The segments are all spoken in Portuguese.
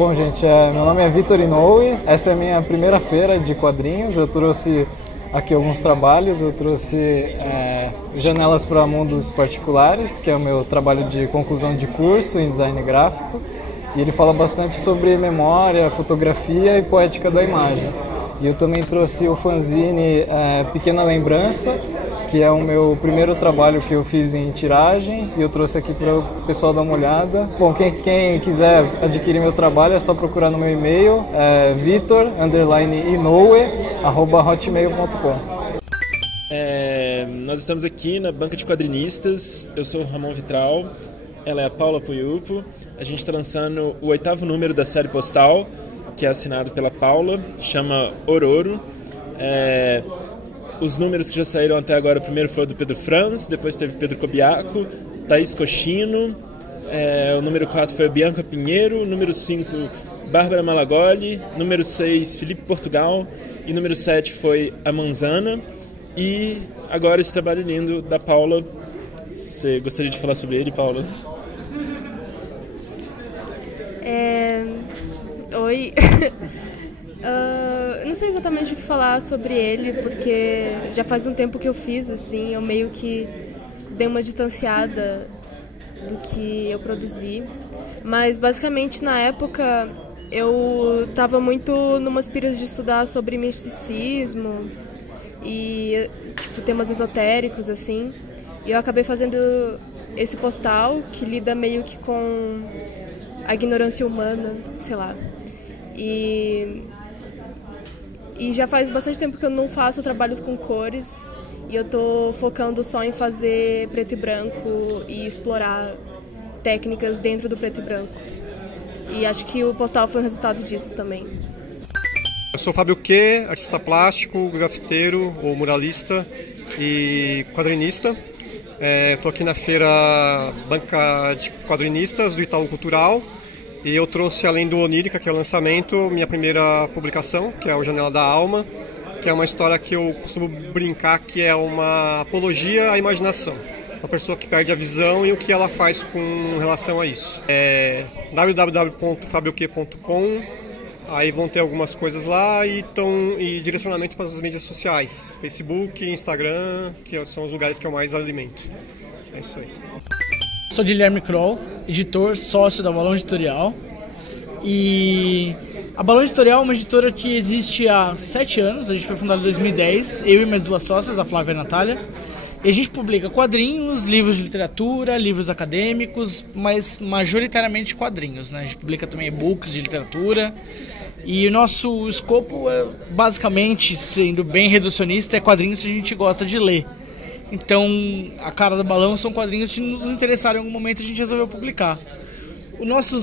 Bom, gente, meu nome é Vitor Inoue, essa é a minha primeira feira de quadrinhos. Eu trouxe aqui alguns trabalhos, eu trouxe Janelas para Mundos Particulares, que é o meu trabalho de conclusão de curso em design gráfico, e ele fala bastante sobre memória, fotografia e poética da imagem. E eu também trouxe o fanzine Pequena Lembrança, que é o meu primeiro trabalho que eu fiz em tiragem, e eu trouxe aqui para o pessoal dar uma olhada. Bom, quem quiser adquirir meu trabalho é só procurar no meu e-mail, vitor_inoue@hotmail.com. Nós estamos aqui na Banca de Quadrinistas, eu sou o Ramon Vitral, ela é a Paula Puyupo. A gente está lançando o 8º número da série Postal, que é assinado pela Paula, chama Ororo. Os números que já saíram até agora, o primeiro foi o do Pedro Franz, depois teve Pedro Cobiaco, Thaís Cochino, o número 4 foi a Bianca Pinheiro, o número 5, Bárbara Malagoli, número 6, Felipe Portugal, e número 7 foi a Manzana. E agora esse trabalho lindo da Paula. Você gostaria de falar sobre ele, Paula? Oi. Eu não sei exatamente o que falar sobre ele, porque já faz um tempo que eu fiz, assim, eu meio que dei uma distanciada do que eu produzi. Mas, basicamente, na época, eu estava muito numas piras de estudar sobre misticismo e temas esotéricos, assim. E eu acabei fazendo esse postal, que lida meio que com a ignorância humana, sei lá. E já faz bastante tempo que eu não faço trabalhos com cores, e eu tô focando só em fazer preto e branco e explorar técnicas dentro do preto e branco. E acho que o postal foi um resultado disso também. Eu sou Fábio Q, artista plástico, grafiteiro ou muralista e quadrinista. Estou aqui na feira Banca de Quadrinistas do Itaú Cultural. E eu trouxe, além do Onírica, que é o lançamento, minha primeira publicação, que é o Janela da Alma, que é uma história que eu costumo brincar que é uma apologia à imaginação. Uma pessoa que perde a visão e o que ela faz com relação a isso. www.fabioq.com, aí vão ter algumas coisas lá e direcionamento para as mídias sociais, Facebook, Instagram, que são os lugares que eu mais alimento. É isso aí. Sou Guilherme Kroll, editor, sócio da Balão Editorial. E a Balão Editorial é uma editora que existe há 7 anos, a gente foi fundada em 2010, eu e minhas 2 sócias, a Flávia e a Natália. E a gente publica quadrinhos, livros de literatura, livros acadêmicos, mas majoritariamente quadrinhos, né? A gente publica também e-books de literatura. E o nosso escopo é, basicamente, sendo bem reducionista, é quadrinhos que a gente gosta de ler. Então, a cara do balão são quadrinhos que nos interessaram em algum momento e a gente resolveu publicar. O nosso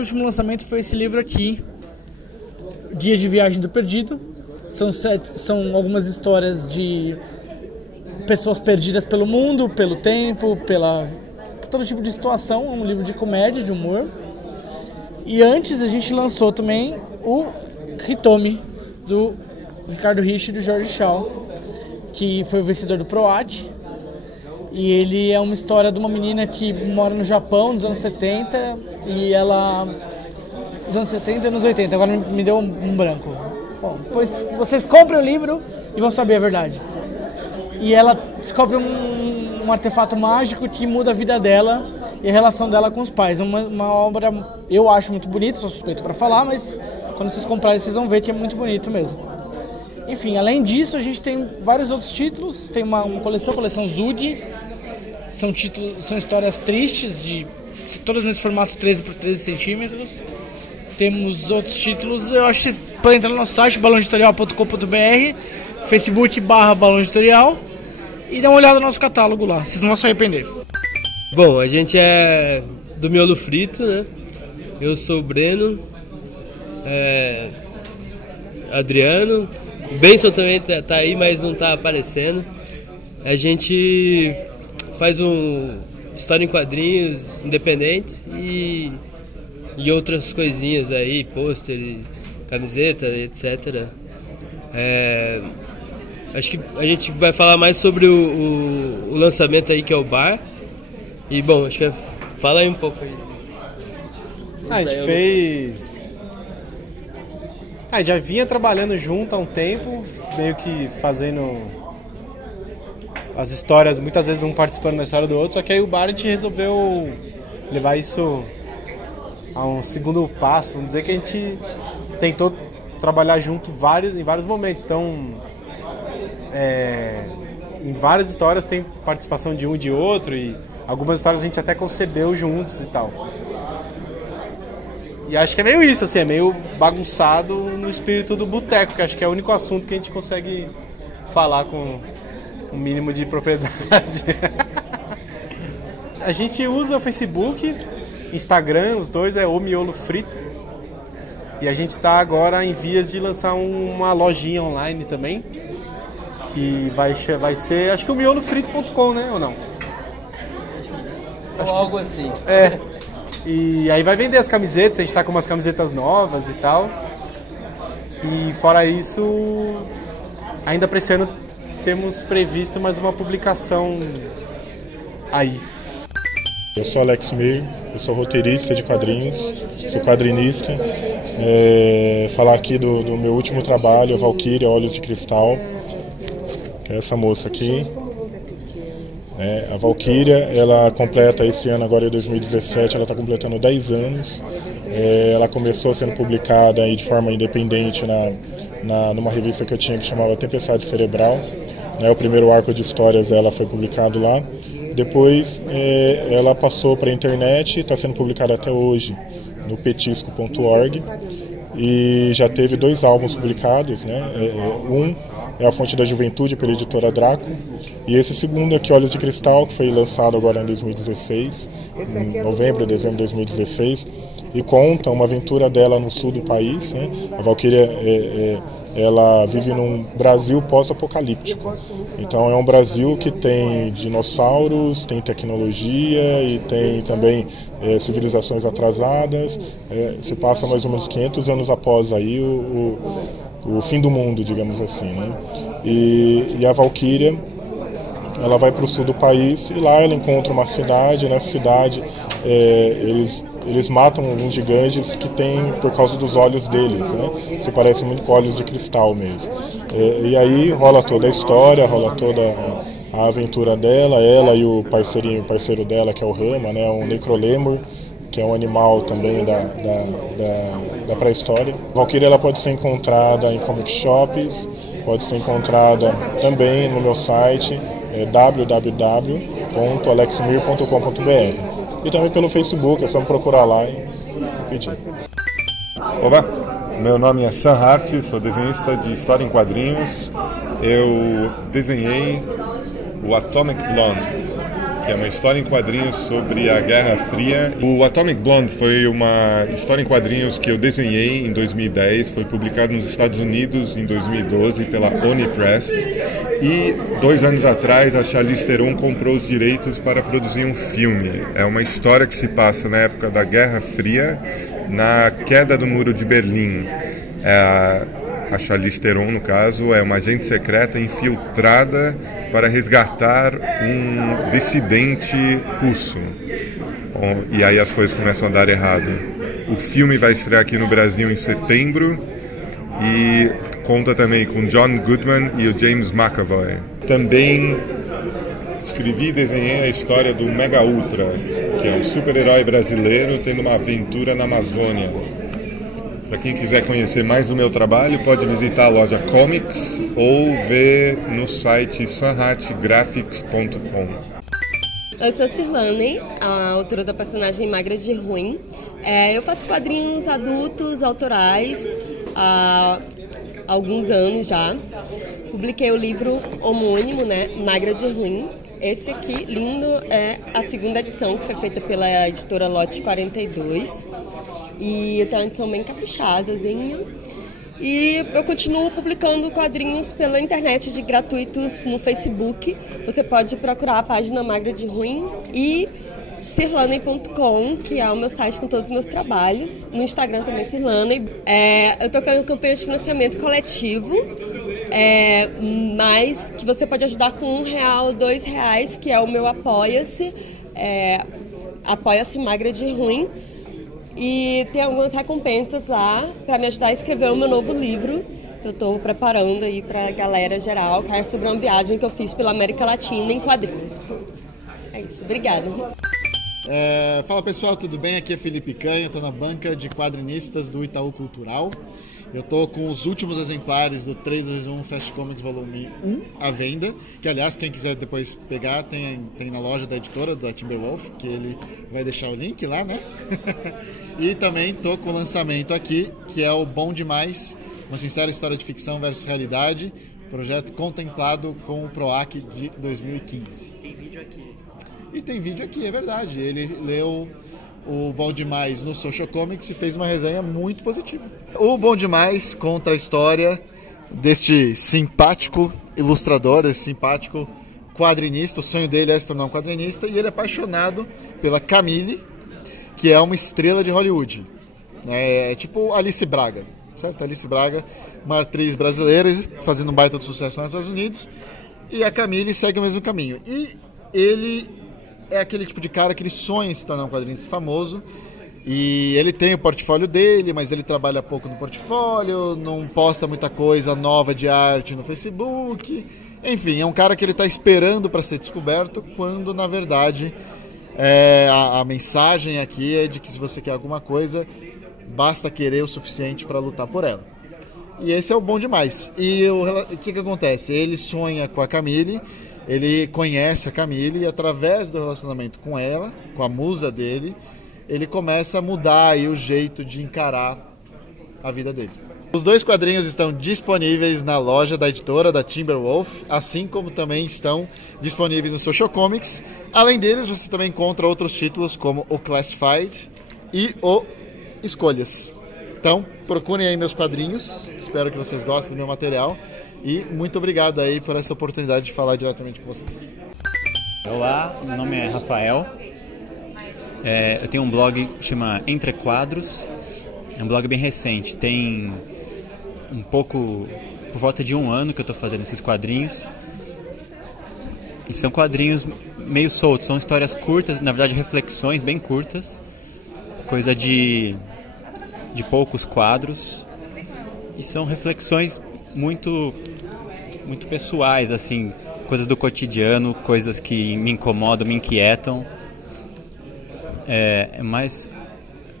último lançamento foi esse livro aqui, Guia de Viagem do Perdido. São algumas histórias de pessoas perdidas pelo mundo, pelo tempo, por todo tipo de situação. É um livro de comédia, de humor. E antes a gente lançou também o Hitomi, do Ricardo Rich e do Jorge Shaw, que foi o vencedor do PROAD. E ele é uma história de uma menina que mora no Japão nos anos 70 e ela... Nos anos 70 e anos 80, agora me deu um branco. Bom, depois vocês comprem o livro e vão saber a verdade. E ela descobre um artefato mágico que muda a vida dela e a relação dela com os pais. É uma obra, eu acho muito bonita, sou suspeito para falar, mas quando vocês comprarem vocês vão ver que é muito bonito mesmo. Enfim, além disso, a gente tem vários outros títulos. Tem uma coleção Zug. São histórias tristes, todas nesse formato 13 por 13 centímetros. Temos outros títulos. Eu acho que vocês podem entrar no nosso site, balãoeditorial.com.br, Facebook/Balão Editorial, e dar uma olhada no nosso catálogo lá. Vocês não vão se arrepender. Bom, a gente é do Miolo Frito, né? Eu sou o Breno, Adriano. O Benson também tá aí, mas não tá aparecendo. A gente faz história em quadrinhos independentes e outras coisinhas aí, pôster, camiseta, etc. Acho que a gente vai falar mais sobre o lançamento aí, que é o bar. E bom, acho que fala aí um pouco aí. A gente fez Já vinha trabalhando junto há um tempo, meio que fazendo as histórias, muitas vezes um participando da história do outro, só que aí o Bart resolveu levar isso a um segundo passo, vamos dizer que a gente tentou trabalhar junto em vários momentos, então em várias histórias tem participação de um e de outro, e algumas histórias a gente até concebeu juntos e tal. E acho que é meio isso, assim, é meio bagunçado no espírito do boteco, que acho que é o único assunto que a gente consegue falar com um mínimo de propriedade. A gente usa o Facebook, Instagram, os dois é O Miolo Frito. E a gente está agora em vias de lançar uma lojinha online também, que vai ser, acho que o miolofrito.com, né, ou não? Ou algo assim. E aí vai vender as camisetas, a gente tá com umas camisetas novas e tal. E fora isso, ainda para esse ano temos previsto mais uma publicação aí. Eu sou Alex Mir, eu sou roteirista de quadrinhos, sou quadrinista. Falar aqui do meu último trabalho, Valkyria, Olhos de Cristal, que é essa moça aqui. A Valkyria, ela completa esse ano, agora em 2017, ela está completando 10 anos. Ela começou sendo publicada aí de forma independente numa revista que eu tinha que chamava Tempestade Cerebral. O primeiro arco de histórias dela foi publicado lá. Depois ela passou para a internet e está sendo publicada até hoje no petisco.org. E já teve 2 álbuns publicados, né? Um é A Fonte da Juventude, pela editora Draco, e esse segundo aqui, Olhos de Cristal, que foi lançado agora em 2016, em novembro, dezembro de 2016, e conta uma aventura dela no sul do país, né? A Valkyria ela vive num Brasil pós-apocalíptico. Então é um Brasil que tem dinossauros, tem tecnologia e tem também civilizações atrasadas. Se passa mais ou menos 500 anos após aí o fim do mundo, digamos assim, né? E a Valkyria, ela vai para o sul do país e lá ela encontra uma cidade. Nessa cidade eles matam alguns gigantes que tem por causa dos olhos deles, né? Se parece muito com olhos de cristal mesmo. E aí rola toda a história, rola toda a aventura dela, ela e o parceiro dela, que é o Rama, né? Um necrolemur, que é um animal também da pré-história. Valkyria, ela pode ser encontrada em comic shops, pode ser encontrada também no meu site, www.alexmir.com.br. E também pelo Facebook, é só me procurar lá e pedir. Olá, meu nome é Sam Hart, sou desenhista de história em quadrinhos. Eu desenhei o Atomic Blonde, que é uma história em quadrinhos sobre a Guerra Fria. O Atomic Blonde foi uma história em quadrinhos que eu desenhei em 2010, foi publicado nos Estados Unidos em 2012 pela Oni Press. E 2 anos atrás a Charlize Theron comprou os direitos para produzir um filme. É uma história que se passa na época da Guerra Fria, na queda do Muro de Berlim. A Charlize Theron, no caso, é uma agente secreta infiltrada para resgatar um dissidente russo. E aí as coisas começam a dar errado. O filme vai estrear aqui no Brasil em setembro e conta também com John Goodman e o James McAvoy. Também escrevi e desenhei a história do Mega Ultra, que é um super-herói brasileiro tendo uma aventura na Amazônia. Para quem quiser conhecer mais do meu trabalho, pode visitar a loja Comics ou ver no site sunhartgraphics.com. Eu sou Cirlane, a autora da personagem Magra de Ruim. Eu faço quadrinhos adultos, autorais, há alguns anos já. Publiquei o livro homônimo, né, Magra de Ruim. Esse aqui, lindo, é a segunda edição, que foi feita pela editora Lote 42. E tem uma edição bem caprichadazinha. E eu continuo publicando quadrinhos pela internet gratuitos no Facebook. Você pode procurar a página Magra de Ruim e cirlane.com, que é o meu site com todos os meus trabalhos. No Instagram também, Cirlane. Eu estou com a campanha de financiamento coletivo, mas que você pode ajudar com R$1, R$2, que é o meu Apoia-se. Apoia-se Magra de Ruim. E tem algumas recompensas lá para me ajudar a escrever o meu novo livro, que eu estou preparando aí para a galera geral, que é sobre uma viagem que eu fiz pela América Latina em quadrinhos. É isso, obrigada. Fala pessoal, tudo bem? Aqui é Felipe Canha, estou na banca de quadrinistas do Itaú Cultural. Eu estou com os últimos exemplares do 321 Fast Comics Volume 1 à venda, que aliás, quem quiser depois pegar, tem na loja da editora, da Timberwolf, que ele vai deixar o link lá, né? E também estou com o lançamento aqui, que é o Bom Demais, uma sincera história de ficção versus realidade, projeto contemplado com o PROAC de 2015. Tem vídeo aqui. E tem vídeo aqui, é verdade. Ele leu o Bom Demais no Social Comics e fez uma resenha muito positiva. O Bom Demais conta a história deste simpático ilustrador, desse simpático quadrinista. O sonho dele é se tornar um quadrinista e ele é apaixonado pela Camille, que é uma estrela de Hollywood. É tipo Alice Braga, certo? Alice Braga, uma atriz brasileira fazendo um baita de sucesso nos Estados Unidos, e a Camille segue o mesmo caminho. E ele é aquele tipo de cara que ele sonha em se tornar um quadrinista famoso, e ele tem o portfólio dele, mas ele trabalha pouco no portfólio, não posta muita coisa nova de arte no Facebook, enfim, é um cara que ele está esperando para ser descoberto, quando na verdade a mensagem aqui é de que se você quer alguma coisa, basta querer o suficiente para lutar por ela. E esse é o Bom Demais. E o que acontece? Ele sonha com a Camille, ele conhece a Camille e através do relacionamento com ela, com a musa dele, ele começa a mudar aí o jeito de encarar a vida dele. Os dois quadrinhos estão disponíveis na loja da editora, da Timberwolf, assim como também estão disponíveis no Social Comics. Além deles, você também encontra outros títulos como o Classified e o Escolhas. Então, procurem aí meus quadrinhos, espero que vocês gostem do meu material. E muito obrigado aí por essa oportunidade de falar diretamente com vocês. Olá, meu nome é Rafael. Eu tenho um blog que chama Entre Quadros. É um blog bem recente. Tem um pouco, por volta de 1 ano que eu estou fazendo esses quadrinhos. E são quadrinhos meio soltos. São histórias curtas, na verdade reflexões bem curtas. Coisa de poucos quadros. E são reflexões muito pessoais, assim, coisas do cotidiano, coisas que me incomodam, me inquietam. Mas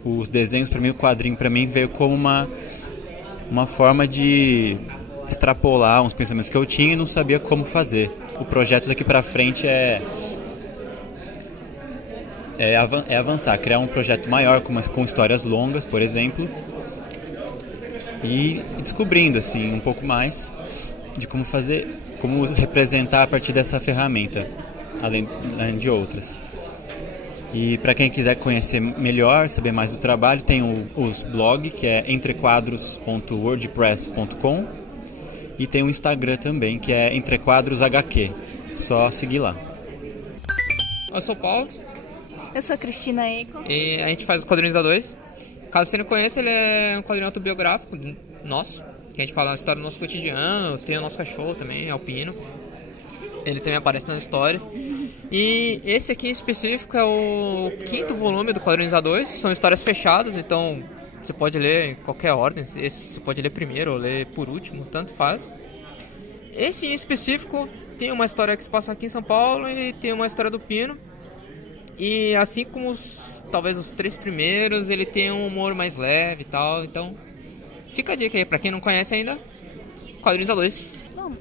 os desenhos, para mim, o quadrinho para mim veio como uma forma de extrapolar uns pensamentos que eu tinha e não sabia como fazer. O projeto daqui para frente é avançar, criar um projeto maior com histórias longas, por exemplo, e descobrindo assim um pouco mais de como fazer, como representar a partir dessa ferramenta, além de outras. E para quem quiser conhecer melhor, saber mais do trabalho, tem os blog, que é entrequadros.wordpress.com, e tem o Instagram também, que é entrequadroshq. Só seguir lá. Eu sou o Paulo. Eu sou a Cristina Eco. E a gente faz os quadrinhos A2. Caso você não conheça, ele é um quadrinho autobiográfico nosso, que a gente fala a história do nosso cotidiano. Tem o nosso cachorro também, Alpino. Ele também aparece nas histórias. E esse aqui em específico é o 5º volume do Quadrinhos A2. São histórias fechadas, então você pode ler em qualquer ordem. Esse você pode ler primeiro ou ler por último, tanto faz. Esse em específico tem uma história que se passa aqui em São Paulo e tem uma história do Pino. E assim como talvez os 3 primeiros, ele tem um humor mais leve e tal. Então fica a dica aí, pra quem não conhece ainda, Quadrinhos A2. Bom,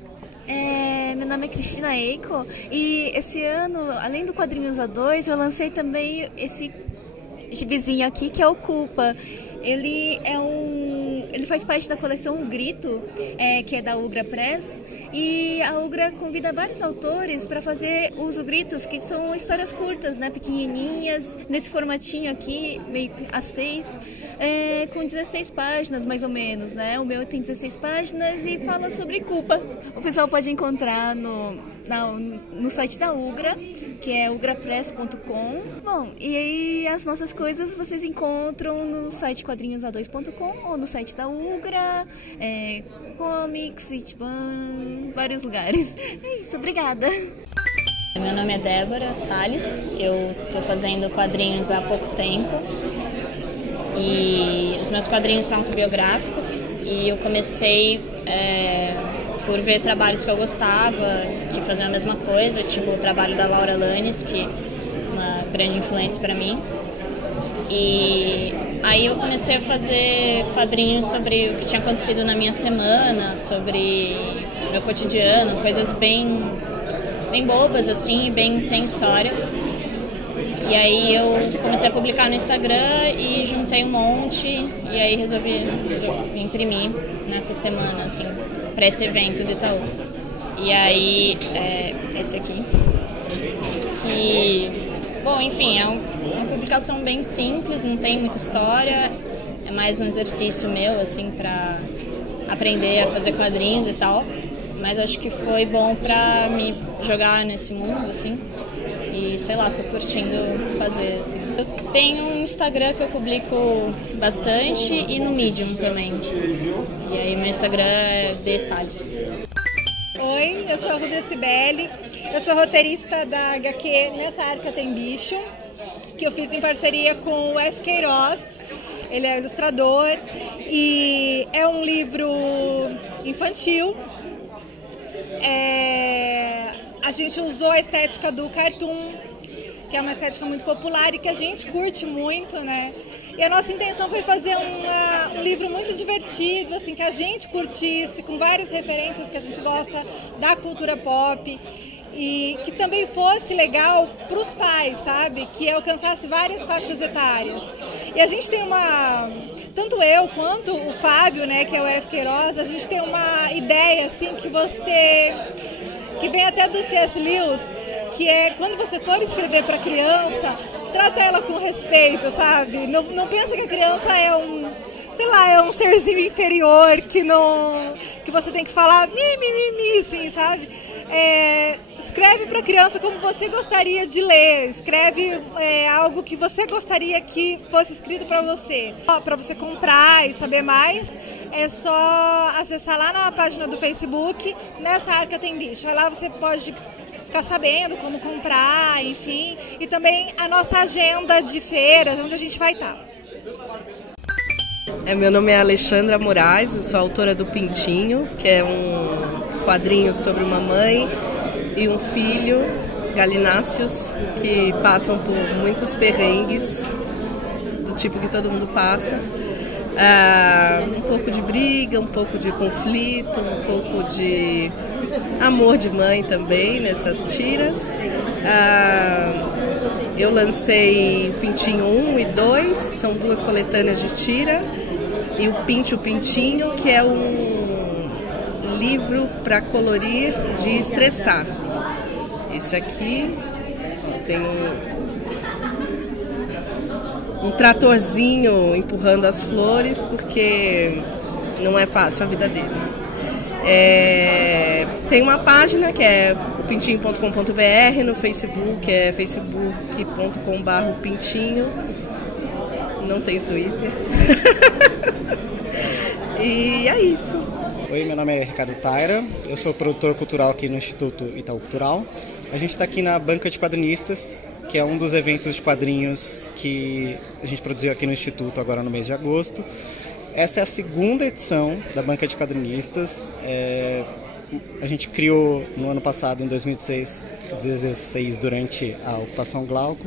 meu nome é Cristina Eiko e esse ano, além do Quadrinhos A2, eu lancei também esse gibizinho aqui, que é o Culpa. Ele faz parte da coleção O Grito, que é da Ugra Press, e a Ugra convida vários autores para fazer os Gritos, que são histórias curtas, né, pequenininhas, nesse formatinho aqui, meio A6, com 16 páginas mais ou menos, né? O meu tem 16 páginas e fala sobre culpa. O pessoal pode encontrar no site da Ugra, que é ugrapress.com. Bom, e aí as nossas coisas vocês encontram no site quadrinhosa2.com ou no site da Ugra, Comics, Itban, vários lugares. É isso, obrigada. Meu nome é Débora Salles, eu estou fazendo quadrinhos há pouco tempo E os meus quadrinhos são autobiográficos e eu comecei por ver trabalhos que eu gostava, que faziam a mesma coisa, tipo o trabalho da Laura Lanes, que é uma grande influência para mim. E aí eu comecei a fazer quadrinhos sobre o que tinha acontecido na minha semana, sobre meu cotidiano, coisas bem bobas assim, bem sem história. E aí eu comecei a publicar no Instagram e juntei um monte e aí resolvi imprimir nessa semana, assim, para esse evento do Itaú. E aí, esse aqui, que, bom, enfim, é uma publicação bem simples, não tem muita história, é mais um exercício meu, assim, para aprender a fazer quadrinhos e tal, mas acho que foi bom para me jogar nesse mundo, assim. E, sei lá, tô curtindo fazer, assim. Eu tenho um Instagram que eu publico bastante e no Medium também. E aí meu Instagram é dsales. Oi, eu sou a Rubia Cibele, eu sou roteirista da HQ Nessa Arca Tem Bicho, que eu fiz em parceria com o F. Queiroz. Ele é ilustrador e é um livro infantil. A gente usou a estética do cartoon, que é uma estética muito popular e que a gente curte muito, né? E a nossa intenção foi fazer um livro muito divertido, assim, que a gente curtisse, com várias referências que a gente gosta da cultura pop e que também fosse legal para os pais, sabe? Que alcançasse várias faixas etárias. E a gente tem tanto eu quanto o Fábio, né, que é o F. Queiroz, a gente tem uma ideia, assim, que vem até do C.S. Lewis, que é quando você for escrever para criança, trata ela com respeito, sabe? Não pensa que a criança é um serzinho inferior que você tem que falar mi, assim, sabe? Escreve para a criança como você gostaria de ler, escreve algo que você gostaria que fosse escrito para você. Para você comprar e saber mais, é só acessar lá na página do Facebook, Nessa Arca Tem Bicho. Lá você pode ficar sabendo como comprar, enfim, e também a nossa agenda de feiras, onde a gente vai estar. Meu nome é Alexandra Moraes, eu sou autora do Pintinho, que é um quadrinho sobre uma mãe e um filho, galináceos, que passam por muitos perrengues, do tipo que todo mundo passa. Um pouco de briga, um pouco de conflito, um pouco de amor de mãe também nessas tiras. Eu lancei o Pintinho 1 e 2, são 2 coletâneas de tira, e o Pintinho, que é um livro para colorir de estressar. Esse aqui tem um tratorzinho empurrando as flores, porque não é fácil a vida deles. Tem uma página que é pintinho.com.br, no Facebook é facebook.com/pintinho, não tem Twitter. E é isso. Oi, meu nome é Ricardo Taira, eu sou produtor cultural aqui no Instituto Itaú Cultural. A gente está aqui na Banca de Quadrinistas, que é um dos eventos de quadrinhos que a gente produziu aqui no Instituto agora no mês de agosto. Essa é a 2ª edição da Banca de Quadrinistas. A gente criou no ano passado, em 2016, durante a ocupação Glauco,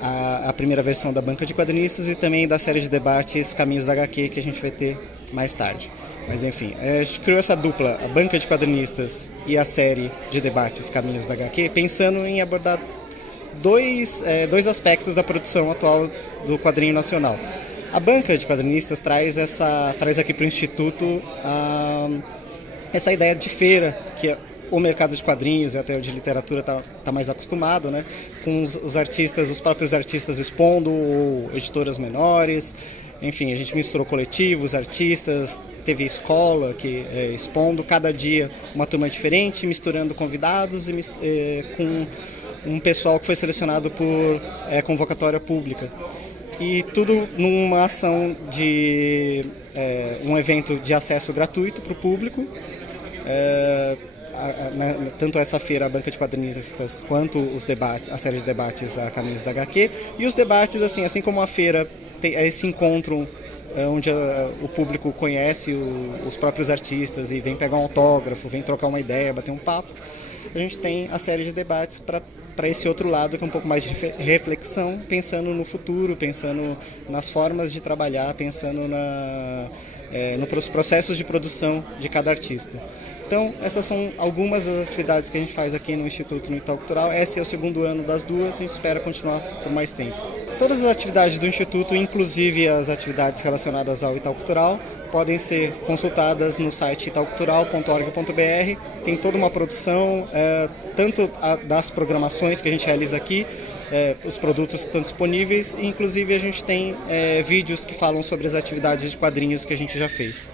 a primeira versão da Banca de Quadrinistas e também da série de debates Caminhos da HQ, que a gente vai ter mais tarde. Mas enfim, a gente criou essa dupla, a Banca de Quadrinistas e a série de debates Caminhos da HQ, pensando em abordar dois aspectos da produção atual do quadrinho nacional. A Banca de Quadrinistas traz aqui para o Instituto essa ideia de feira, que o mercado de quadrinhos e até o de literatura tá mais acostumado, né? Com os próprios artistas expondo, ou editoras menores. Enfim, a gente misturou coletivos, artistas, teve escola expondo cada dia uma turma diferente, misturando convidados com um pessoal que foi selecionado por convocatória pública. E tudo numa ação de um evento de acesso gratuito para o público. Tanto essa feira, a Banca de Quadrinistas, quanto os debates, a série de debates a Caminhos da HQ. E os debates, assim como a feira esse encontro onde o público conhece os próprios artistas e vem pegar um autógrafo, vem trocar uma ideia, bater um papo. A gente tem a série de debates para esse outro lado, que é um pouco mais de reflexão, pensando no futuro, pensando nas formas de trabalhar, pensando nos processos de produção de cada artista. Então, essas são algumas das atividades que a gente faz aqui no Instituto, no Itaú Cultural. Esse é o segundo ano das duas, a gente espera continuar por mais tempo. Todas as atividades do Instituto, inclusive as atividades relacionadas ao Itaú Cultural, podem ser consultadas no site itaucultural.org.br. Tem toda uma produção, tanto das programações que a gente realiza aqui, os produtos que estão disponíveis, e inclusive a gente tem vídeos que falam sobre as atividades de quadrinhos que a gente já fez.